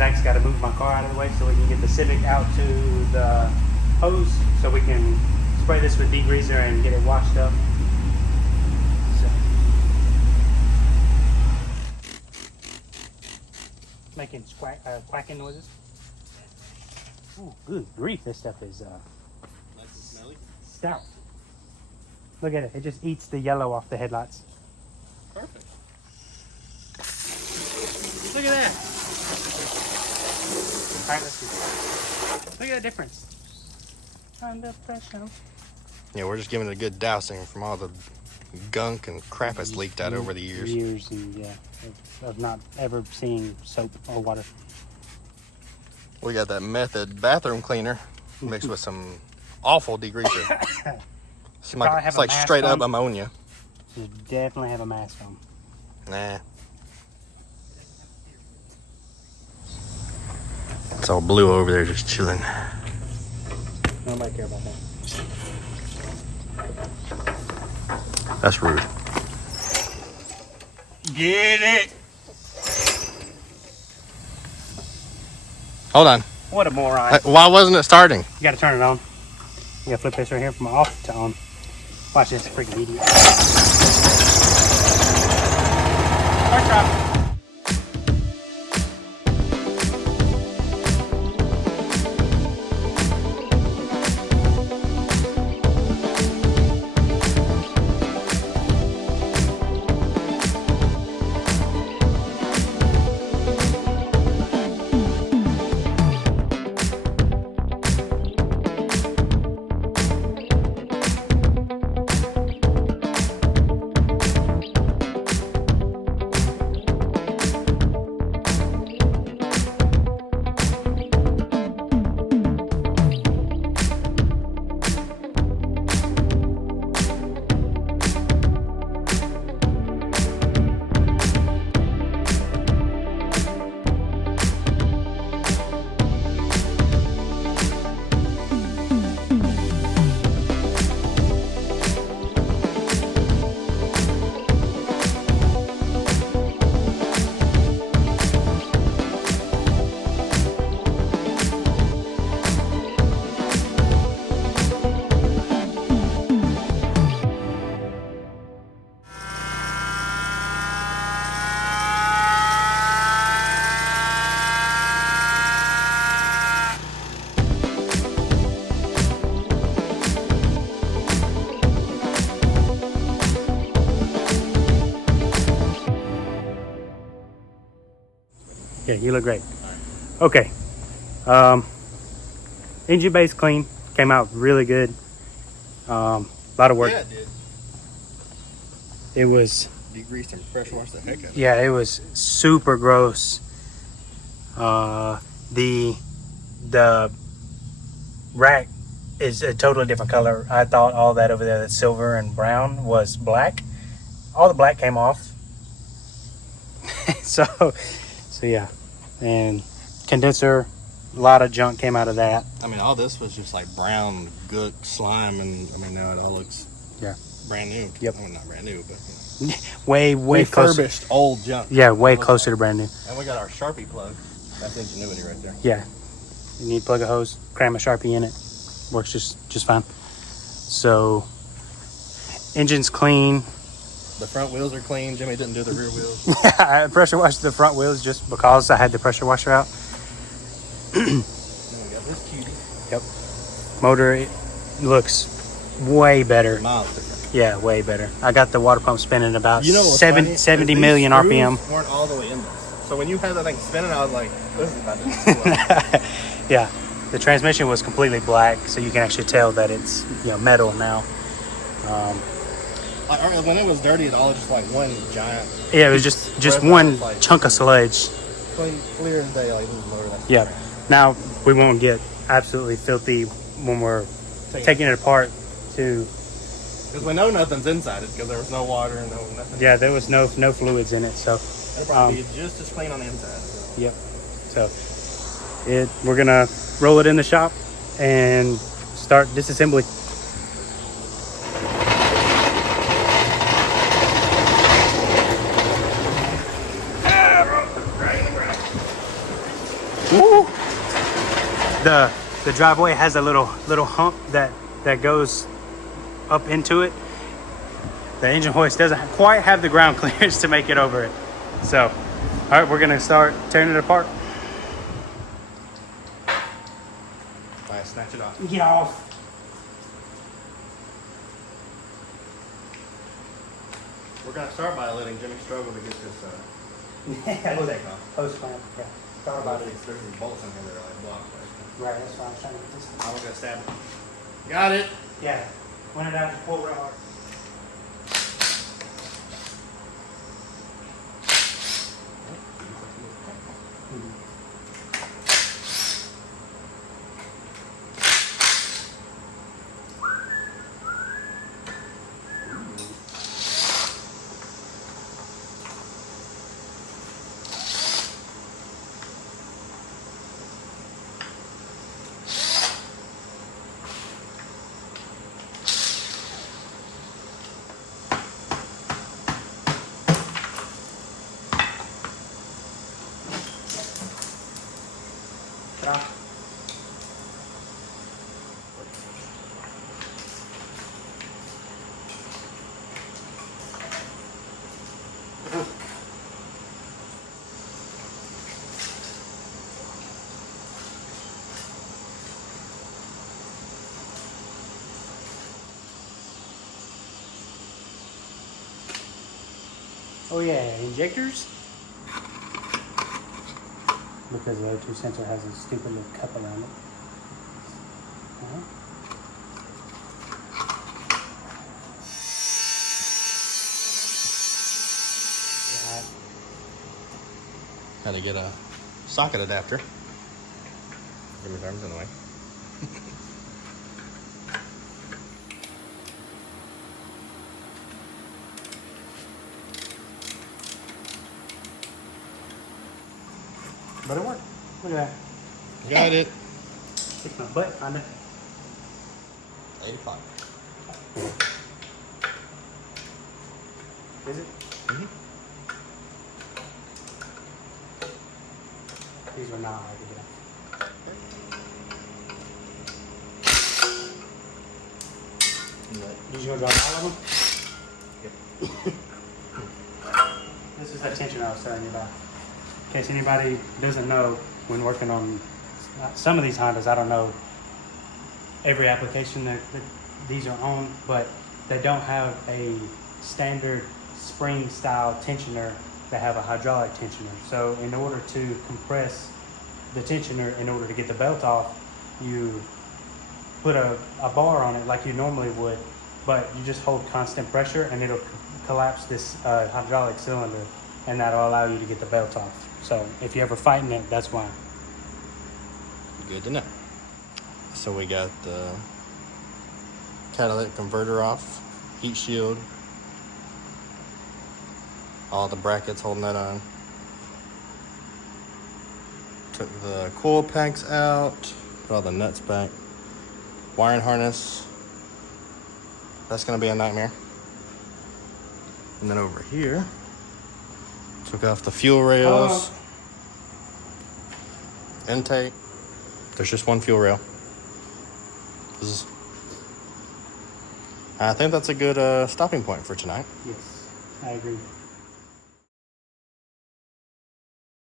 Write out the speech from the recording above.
Zach's got to move my car out of the way so we can get the Civic out to the hose so we can spray this with degreaser and get it washed up. So. Making quacking noises. Ooh, good grief, this stuff is Nice and smelly. stout. Look at it, it just eats the yellow off the headlights. Perfect. Look at that. Alright, let's see. Look at that difference. Under pressure. Yeah, we're just giving it a good dousing from all the gunk and crap that's leaked out over the years. Years and yeah, of not ever seeing soap or water. We got that Method bathroom cleaner mixed with some awful degreaser. It's like straight up ammonia. Should definitely have a mask on. Nah. It's all blue over there just chilling. Nobody care about that. That's rude. Get it! Hold on. What a moron. Why wasn't it starting? You gotta turn it on. You gotta flip this right here from off to on. Watch this, freaking idiot. Start drop. Yeah, you look great. Okay. Engine base clean. Came out really good. A lot of work. Yeah, it did. It was... Degreased and pressure washed the heck out of it. Yeah, it was super gross. The rack is a totally different color. I thought all that over there, that silver and brown, was black. All the black came off. so yeah. And condenser, a lot of junk came out of that. I mean, all this was just like brown gook slime, and I mean now it all looks brand new. Yep. I mean, not brand new, but way closer. refurbished old junk. Yeah, way closer to brand new. And we got our Sharpie plug. That's ingenuity right there. Yeah, you need to plug a hose, cram a Sharpie in it. Works just fine. So, engine's clean. The front wheels are clean. Jimmy didn't do the rear wheels. I pressure washed the front wheels just because I had the pressure washer out. And we got this cutie. Yep. Motor, it looks way better. Miles different. Yeah, way better. I got the water pump spinning about You know what's 70 funny? million These RPM. screws weren't all the way in there. So when you had that thing spinning, I was like, this is about to explode. Yeah, the transmission was completely black, so you can actually tell that it's metal now. Like, when it was dirty, it all just like one giant. Yeah, it was just one chunk of sludge. Clear as day, like this motor. Yeah. Now we won't get absolutely filthy when we're taking it apart too. Because we know nothing's inside it because there was no water and nothing. Yeah, there was no fluids in it, so It'll probably be just as clean on the inside. yep. So we're gonna roll it in the shop and start disassembly. Woo! The driveway has a little hump that goes up into it. The engine hoist doesn't quite have the ground clearance to make it over it. So, all right, we're gonna start tearing it apart. All right, snatch it off. Get off. We're gonna start by letting Jimmy struggle to get this Post clamp. Yeah. Thought about it. There's some bolts in here that are like blocked. Right, that's why I was trying to get this. I was gonna stab it. Got it. Yeah. When it out, just pull real hard. Oh yeah, injectors. Because the O2 sensor has a stupid little cup around it. Had to get a socket adapter. Jimmy's arms in the way. But it worked. Look at that. Got it. Kick my butt, kinda. 8 o'clock. Is it? Mm-hmm. These were not hard to get out. You just gonna drop all of them? Yep. This is that tension I was telling you about. In case anybody doesn't know, when working on some of these Hondas, I don't know every application that these are on, but they don't have a standard spring style tensioner. They have a hydraulic tensioner. So in order to compress the tensioner, in order to get the belt off, you put a bar on it like you normally would, but you just hold constant pressure and it'll collapse this hydraulic cylinder, and that'll allow you to get the belt off. So if you're ever fighting it, that's why. Good to know. So we got the catalytic converter off, heat shield, all the brackets holding that on. Took the coil packs out, put all the nuts back. Wiring harness, that's gonna be a nightmare. And then over here, took off the fuel rails, intake. There's just one fuel rail. I think that's a good stopping point for tonight. Yes, I agree.